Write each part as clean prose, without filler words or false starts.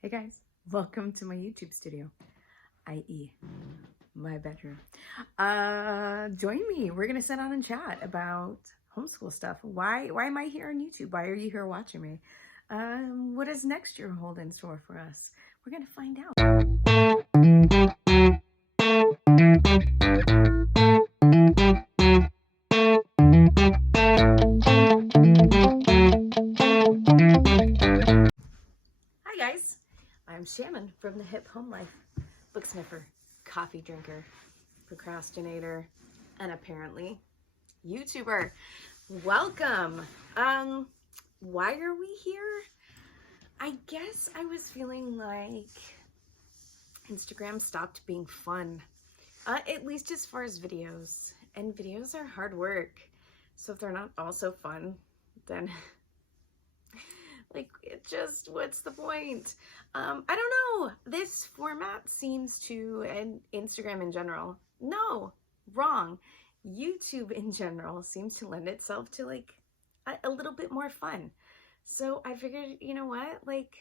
Hey guys, welcome to my YouTube studio, i.e. my bedroom. Join me. We're gonna sit down and chat about homeschool stuff. Why am I here on YouTube? Why are you here watching me? What does next year hold in store for us? We're gonna find out. Hi guys, I'm Shannon from the Hip Home Life, book sniffer, coffee drinker, procrastinator, and apparently YouTuber. Welcome. Why are we here? I guess I was feeling like Instagram stopped being fun, at least as far as videos. And videos are hard work. So if they're not also fun, then like, what's the point? I don't know. This format seems to, and Instagram in general, no, wrong. YouTube in general seems to lend itself to like a little bit more fun. So I figured, you know what, like,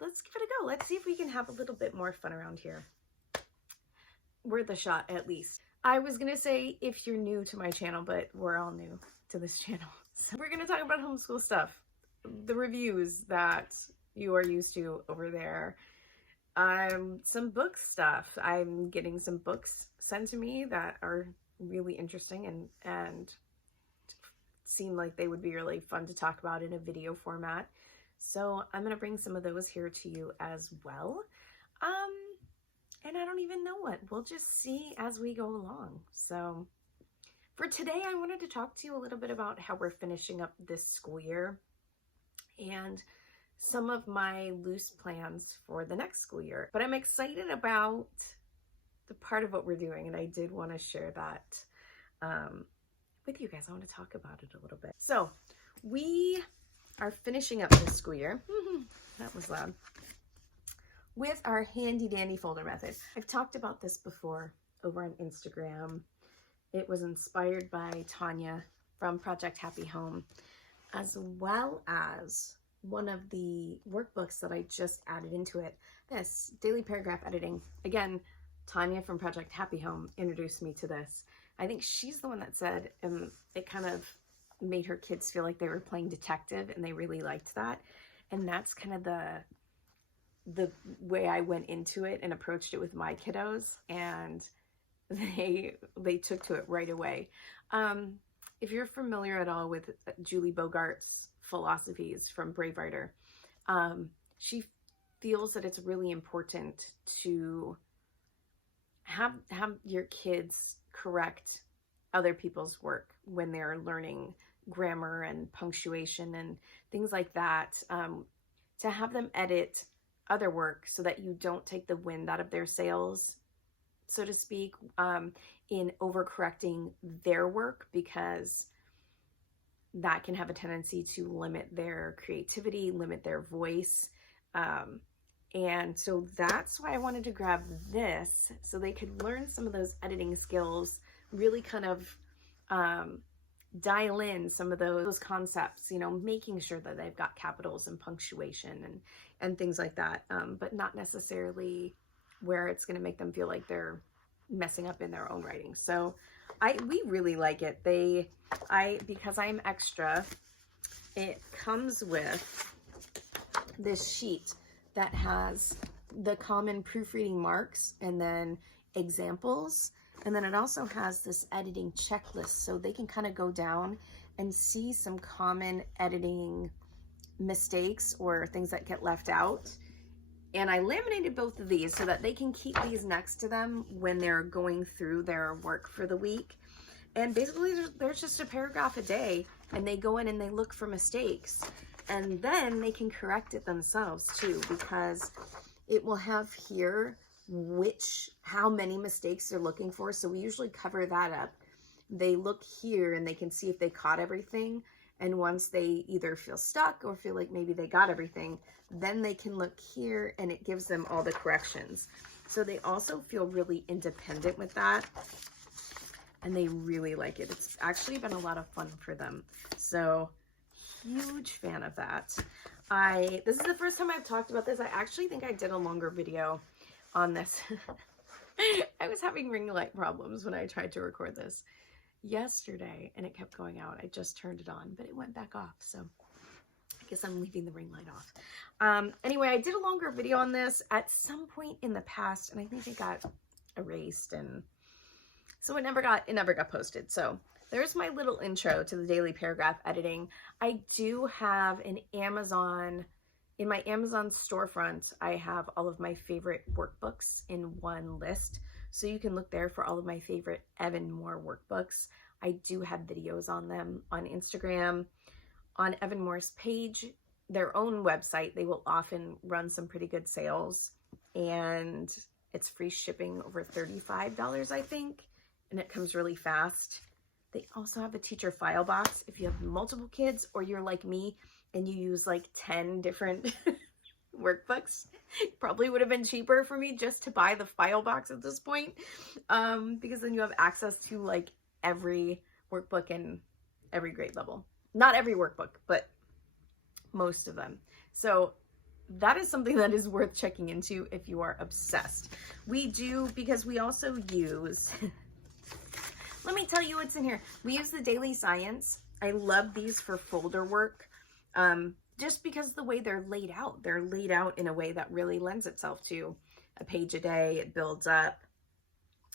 let's give it a go. Let's see if we can have a little bit more fun around here. Worth a shot, at least. I was gonna say if you're new to my channel, but we're all new to this channel. So we're gonna talk about homeschool stuff, the reviews that you are used to over there. Some book stuff. I'm getting some books sent to me that are really interesting and seem like they would be really fun to talk about in a video format. So I'm going to bring some of those here to you as well. And I don't even know what. We'll just see as we go along. So for today, I wanted to talk to you a little bit about how we're finishing up this school year and some of my loose plans for the next school year. But I'm excited about the part of what we're doing, and I did want to share that with you guys. I want to talk about it a little bit. So we are finishing up this school year. That was loud. With our handy dandy folder method. I've talked about this before over on Instagram. It was inspired by Tanya from Project Happy Home, as well as one of the workbooks that I just added into it. This daily paragraph editing. Again, Tanya from Project Happy Home introduced me to this. I think she's the one that said it kind of made her kids feel like they were playing detective, and they really liked that. And that's kind of the way I went into it and approached it with my kiddos, and they took to it right away. If you're familiar at all with Julie Bogart's philosophies from Brave Writer, she feels that it's really important to have your kids correct other people's work when they're learning grammar and punctuation and things like that, to have them edit other work so that you don't take the wind out of their sails, so to speak, in overcorrecting their work, because that can have a tendency to limit their creativity, limit their voice. And so that's why I wanted to grab this, so they could learn some of those editing skills, really kind of dial in some of those concepts, you know, making sure that they've got capitals and punctuation and things like that, but not necessarily where it's going to make them feel like they're messing up in their own writing. So we really like it. Because I'm extra, it comes with this sheet that has the common proofreading marks and then examples. And then it also has this editing checklist, so they can kind of go down and see some common editing mistakes or things that get left out. And I laminated both of these so that they can keep these next to them when they're going through their work for the week. And basically there's just a paragraph a day, and they go in and they look for mistakes. And then they can correct it themselves too, because it will have here how many mistakes they're looking for. So we usually cover that up. They look here and they can see if they caught everything. And once they either feel stuck or feel like maybe they got everything, then they can look here and it gives them all the corrections. So they also feel really independent with that, and they really like it. It's actually been a lot of fun for them. So huge fan of that. This is the first time I've talked about this. I actually think I did a longer video on this. I was having ring light problems when I tried to record this yesterday and it kept going out. I just turned it on, but it went back off. So I guess I'm leaving the ring light off. Anyway, I did a longer video on this at some point in the past, and I think it got erased, and so it never got posted. So there's my little intro to the daily paragraph editing. I do have an Amazon, in my Amazon storefront, I have all of my favorite workbooks in one list. So you can look there for all of my favorite Evan Moor workbooks. I do have videos on them on Instagram. On Evan Moor's page, their own website, they will often run some pretty good sales, and it's free shipping over $35, I think, and it comes really fast. They also have a teacher file box. If you have multiple kids, or you're like me and you use like 10 different workbooks, it probably would have been cheaper for me just to buy the file box at this point, because then you have access to like every workbook in every grade level. Not every workbook, but most of them. So that is something that is worth checking into if you are obsessed. We do, because we also use, let me tell you what's in here. We use the Daily Science. I love these for folder work, just because the way they're laid out. They're laid out in a way that really lends itself to a page a day. It builds up.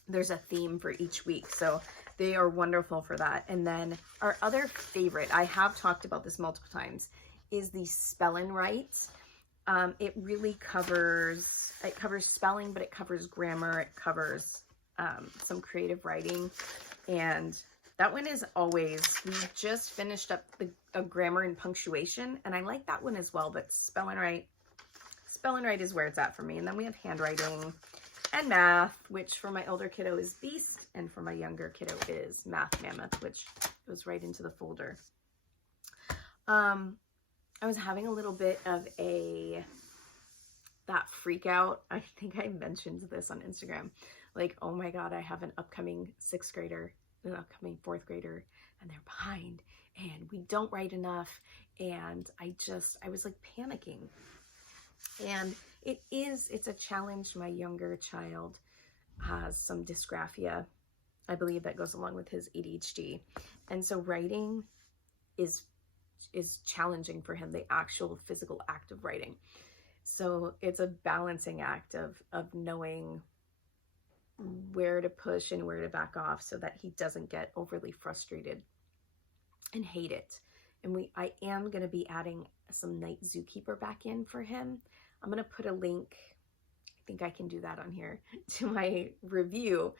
There's a theme for each week. So they are wonderful for that. And then our other favorite, I have talked about this multiple times, is the Spell and Write. It really covers spelling, but it covers grammar. It covers some creative writing. And that one is always, we just finished up a grammar and punctuation, and I like that one as well, but Spell and Write is where it's at for me. And then we have handwriting and math, which for my older kiddo is Beast, and for my younger kiddo is Math Mammoth, which goes right into the folder. I was having a little bit of that freak out. I think I mentioned this on Instagram. Like, oh my God, I have an upcoming 6th grader, an upcoming 4th grader, and they're behind, and we don't write enough. And I was like panicking. And it's a challenge. My younger child has some dysgraphia, I believe, that goes along with his ADHD. And so writing is challenging for him, the actual physical act of writing. So it's a balancing act of knowing where to push and where to back off so that he doesn't get overly frustrated and hate it. And I am going to be adding some Night Zookeeper back in for him. I'm going to put a link, I think I can do that on here, to my review.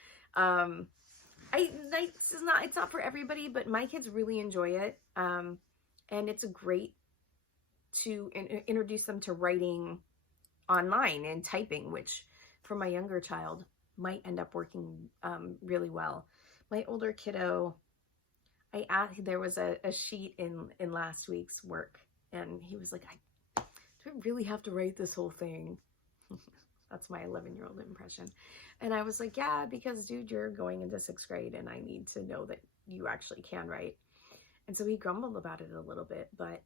It's not for everybody, but my kids really enjoy it. And it's a great to introduce them to writing online and typing, which for my younger child might end up working really well. My older kiddo, there was a sheet in last week's work, and he was like, do I really have to write this whole thing? That's my 11-year-old impression. And I was like, yeah, because dude, you're going into 6th grade and I need to know that you actually can write. And so he grumbled about it a little bit, but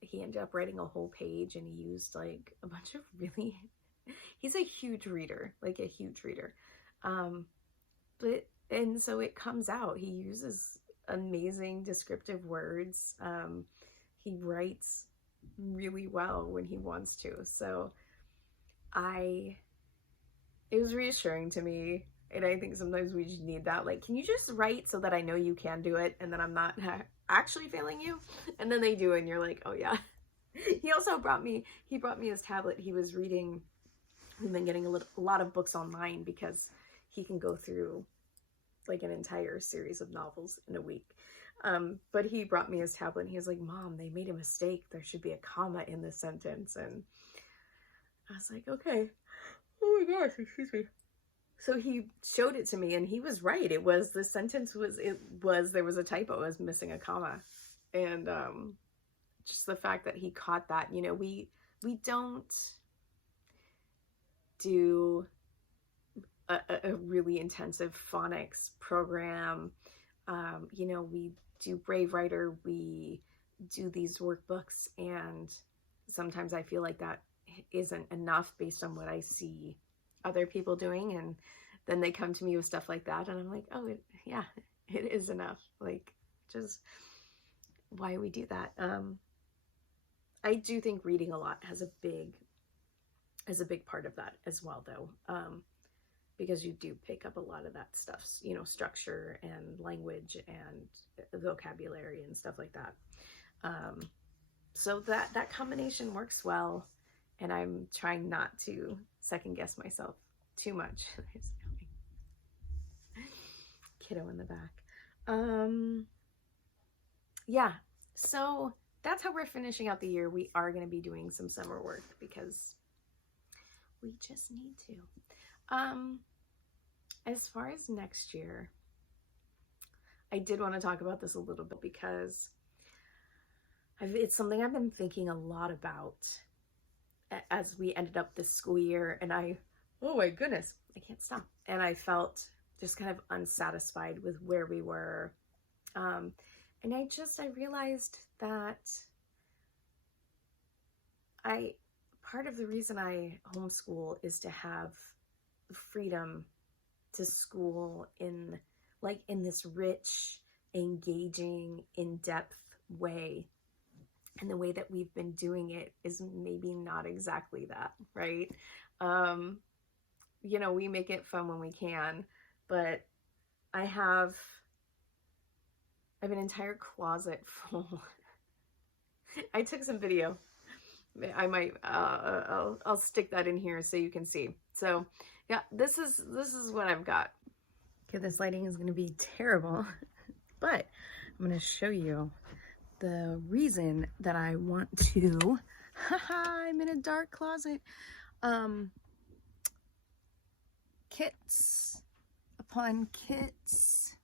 he ended up writing a whole page, and he used like a bunch of really, he's a huge reader, like a huge reader. And so it comes out, he uses amazing descriptive words. He writes really well when he wants to. So it was reassuring to me. And I think sometimes we just need that. Like, can you just write so that I know you can do it and that I'm not actually failing you? And then they do, and you're like, oh yeah. He also brought me his tablet. He was reading, we've been getting a lot of books online because he can go through like an entire series of novels in a week. But he brought me his tablet, and he was like, Mom, they made a mistake. There should be a comma in this sentence. And I was like, okay. Oh my gosh, excuse me. So he showed it to me, and he was right. There was a typo. It was missing a comma. And just the fact that he caught that, you know, we don't do a really intensive phonics program. You know, we do Brave Writer, we do these workbooks, and sometimes I feel like that isn't enough based on what I see other people doing, and then they come to me with stuff like that, and I'm like, oh, yeah, it is enough. Like, just why we do that. I do think reading a lot has a big part of that as well, though, because you do pick up a lot of that stuff, you know, structure and language and vocabulary and stuff like that. So that combination works well, and I'm trying not to second guess myself too much. Kiddo in the back. Yeah, so that's how we're finishing out the year. We are going to be doing some summer work because we just need to. As far as next year, I did want to talk about this a little bit because it's something I've been thinking a lot about as we ended up this school year, and oh my goodness, I can't stop. And I felt just kind of unsatisfied with where we were. And I realized that part of the reason I homeschool is to have freedom to school in this rich, engaging, in-depth way. And the way that we've been doing it is maybe not exactly that, right? You know, we make it fun when we can, but I have an entire closet full. I took some video. I might, I'll stick that in here so you can see. So yeah, this is what I've got. Okay, this lighting is going to be terrible, but I'm going to show you the reason that I want to, I'm in a dark closet, kits upon kits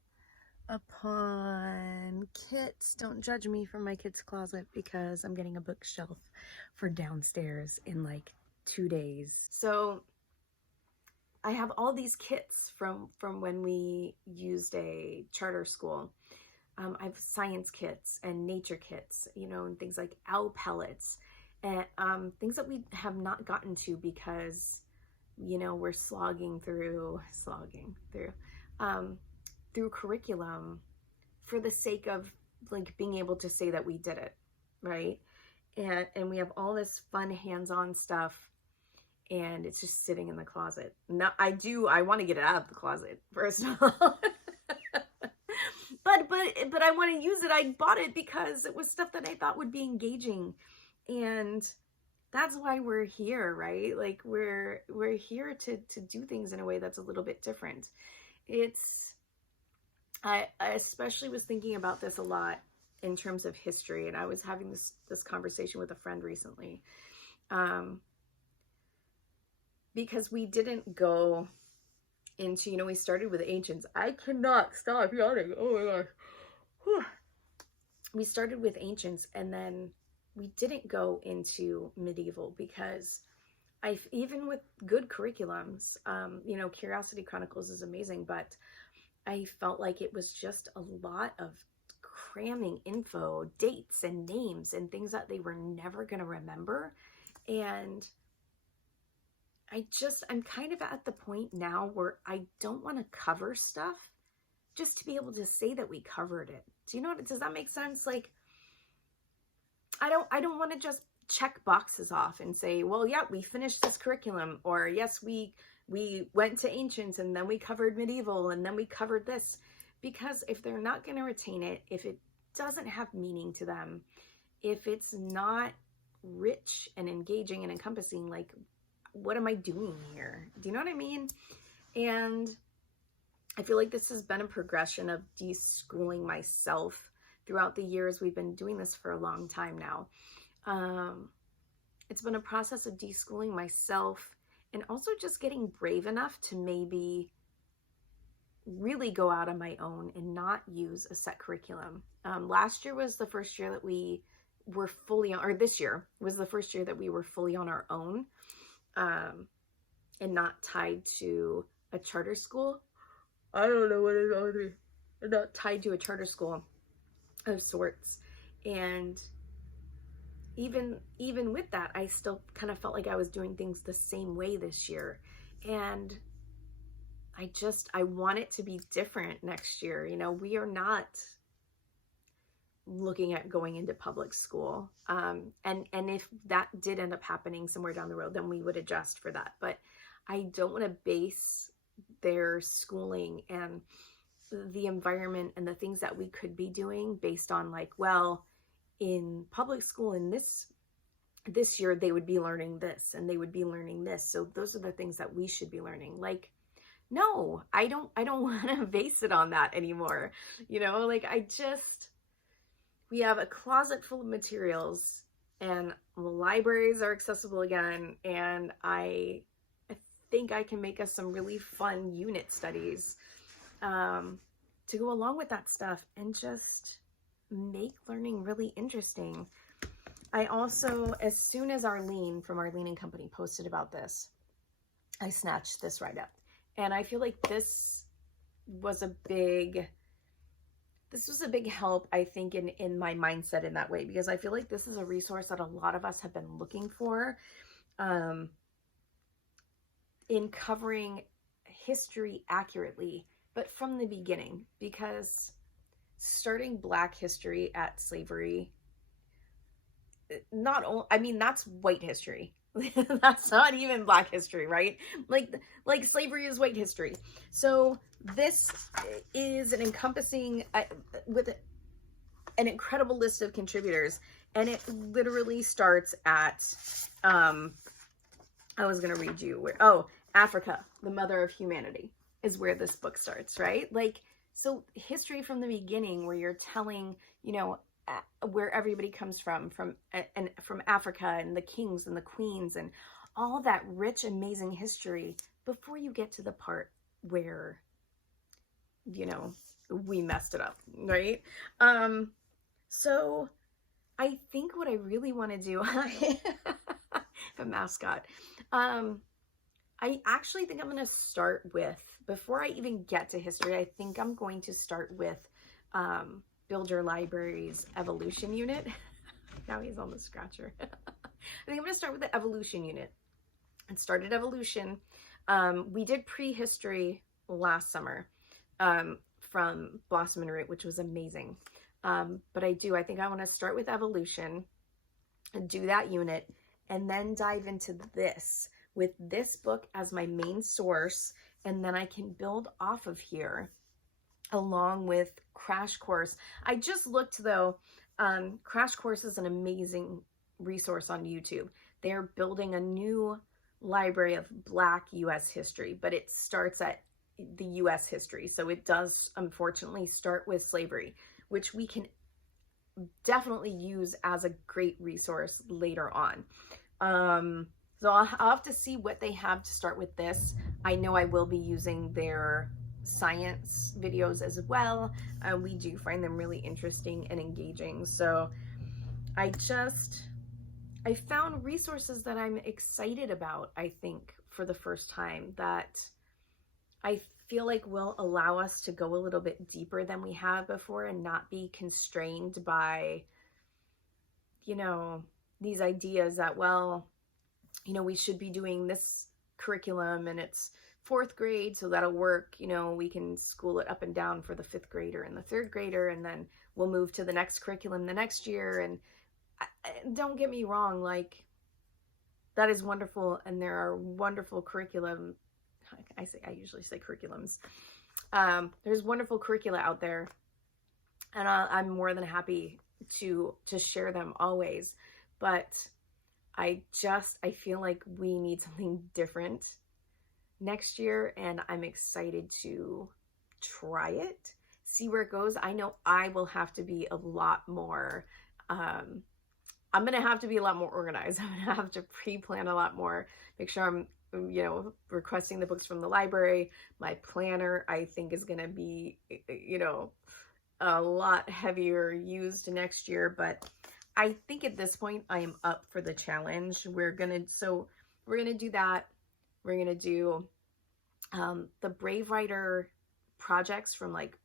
upon kits. Don't judge me for my kids' closet because I'm getting a bookshelf for downstairs in like 2 days. So I have all these kits from when we used a charter school. I have science kits and nature kits, you know, and things like owl pellets and things that we have not gotten to because, you know, we're slogging through curriculum for the sake of like being able to say that we did it, right? And we have all this fun hands-on stuff, and it's just sitting in the closet. Now I want to get it out of the closet, first of all. But I want to use it. I bought it because it was stuff that I thought would be engaging, and that's why we're here, right? Like we're here to do things in a way that's a little bit different. I especially was thinking about this a lot in terms of history, and I was having this conversation with a friend recently, because we didn't go into, you know, we started with ancients. I cannot stop yawning. Oh my gosh. Whew. We started with ancients, and then we didn't go into medieval because even with good curriculums, you know, Curiosity Chronicles is amazing, but I felt like it was just a lot of cramming info, dates and names and things that they were never going to remember. And I'm kind of at the point now where I don't want to cover stuff just to be able to say that we covered it. Does that make sense? Like, I don't want to just check boxes off and say, well, yeah, we finished this curriculum, or yes, we went to ancients and then we covered medieval and then we covered this, because if they're not going to retain it, if it doesn't have meaning to them, if it's not rich and engaging and encompassing, like, what am I doing here? Do you know what I mean? And I feel like this has been a progression of deschooling myself throughout the years. We've been doing this for a long time now. It's been a process of deschooling myself, and also just getting brave enough to maybe really go out on my own and not use a set curriculum. Last year was the first year that we were fully on, or this year was the first year that we were fully on our own, and not tied to a charter school. I don't know what it's going to be. Not tied to a charter school of sorts. And even with that, I still kind of felt like I was doing things the same way this year. And I want it to be different next year. You know, we are not looking at going into public school. And if that did end up happening somewhere down the road, then we would adjust for that. But I don't want to base their schooling and the environment and the things that we could be doing based on like, well, in public school in this year, they would be learning this and they would be learning this. So those are the things that we should be learning. Like, no, I don't want to base it on that anymore. You know, like we have a closet full of materials and libraries are accessible again. And I think I can make us some really fun unit studies to go along with that stuff and just make learning really interesting. I also, as soon as Arlene from Arlene and Company posted about this, I snatched this right up. And I feel like this was a big help, I think, in my mindset in that way, because I feel like this is a resource that a lot of us have been looking for in covering history accurately, but from the beginning, because starting Black history at slavery, that's white history. That's not even Black history, right? Like slavery is white history. So this is an encompassing with an incredible list of contributors, and it literally starts at I was gonna read you Africa, the mother of humanity, is where this book starts, right? Like, so history from the beginning, where you're telling, you know, where everybody comes from Africa, and the kings and the queens and all that rich, amazing history before you get to the part where, you know, we messed it up, right? So I think what I really want to do, the mascot, I actually think I'm going to start with, before I even get to history, I think I'm going to start with Build Your Library's evolution unit. Now he's on the scratcher. I think I'm going to start with the evolution unit. And started evolution. We did prehistory last summer from Blossom and Root, which was amazing. But I think I want to start with evolution and do that unit, and then dive into this with this book as my main source. And then I can build off of here along with Crash Course. I just looked though, Crash Course is an amazing resource on YouTube. They're building a new library of Black US history, but it starts at the US history. So it does unfortunately start with slavery, which we can definitely use as a great resource later on. So I'll have to see what they have to start with this. I know I will be using their science videos as well. We do find them really interesting and engaging. So I found resources that I'm excited about, I think, for the first time, that I feel like will allow us to go a little bit deeper than we have before and not be constrained by, you know, these ideas that, well, you know, we should be doing this curriculum and it's 4th grade, so that'll work. You know, we can school it up and down for the 5th grader and the 3rd grader, and then we'll move to the next curriculum the next year. And don't get me wrong, like, that is wonderful, and there are wonderful curriculum. I usually say curriculums. There's wonderful curricula out there, and I'm more than happy to share them always. But I feel like we need something different next year, and I'm excited to try it, see where it goes. I know I will have to be a lot more, I'm going to have to be a lot more organized. I'm going to have to pre-plan a lot more, make sure I'm, you know, requesting the books from the library. My planner, I think, is going to be, you know, a lot heavier used next year, but I think at this point I am up for the challenge. We're going to do that. We're going to do the Brave Writer projects from like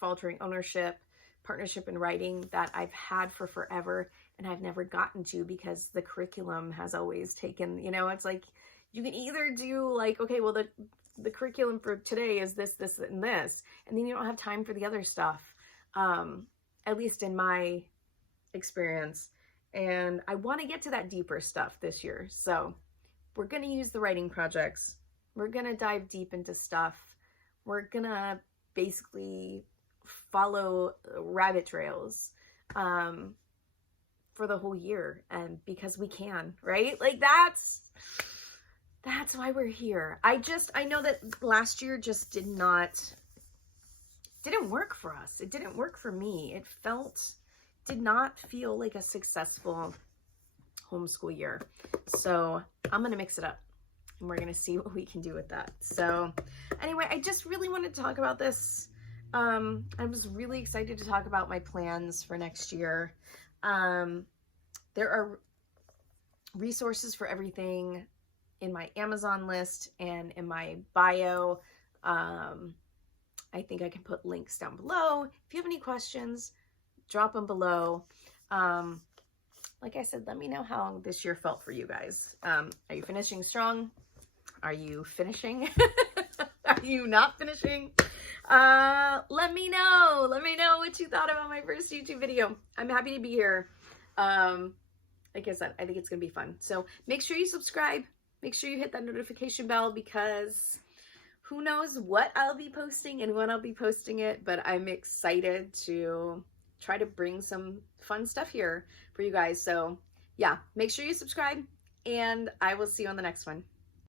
Faltering Ownership, Partnership in Writing that I've had for forever. and I've never gotten to because the curriculum has always taken, you know, it's like you can either do like, okay, well, the curriculum for today is this, this, and this, and then you don't have time for the other stuff, at least in my experience. And I want to get to that deeper stuff this year. So we're going to use the writing projects. We're going to dive deep into stuff. We're going to basically follow rabbit trails for the whole year, and because we can, right? Like that's why we're here. I know that last year just didn't work for us. It didn't work for me. Did not feel like a successful homeschool year. So I'm going to mix it up, and we're going to see what we can do with that. So anyway, I just really wanted to talk about this. I was really excited to talk about my plans for next year. There are resources for everything in my Amazon list and in my bio. I think I can put links down below. If you have any questions, drop them below. Like I said, let me know how this year felt for you guys. Are you finishing strong? Are you finishing? Are you not finishing? Let me know. Let me know what you thought about my first YouTube video. I'm happy to be here. Like I said, I think it's going to be fun. So make sure you subscribe. Make sure you hit that notification bell, because who knows what I'll be posting and when I'll be posting it, but I'm excited to try to bring some fun stuff here for you guys. So yeah, make sure you subscribe, and I will see you on the next one.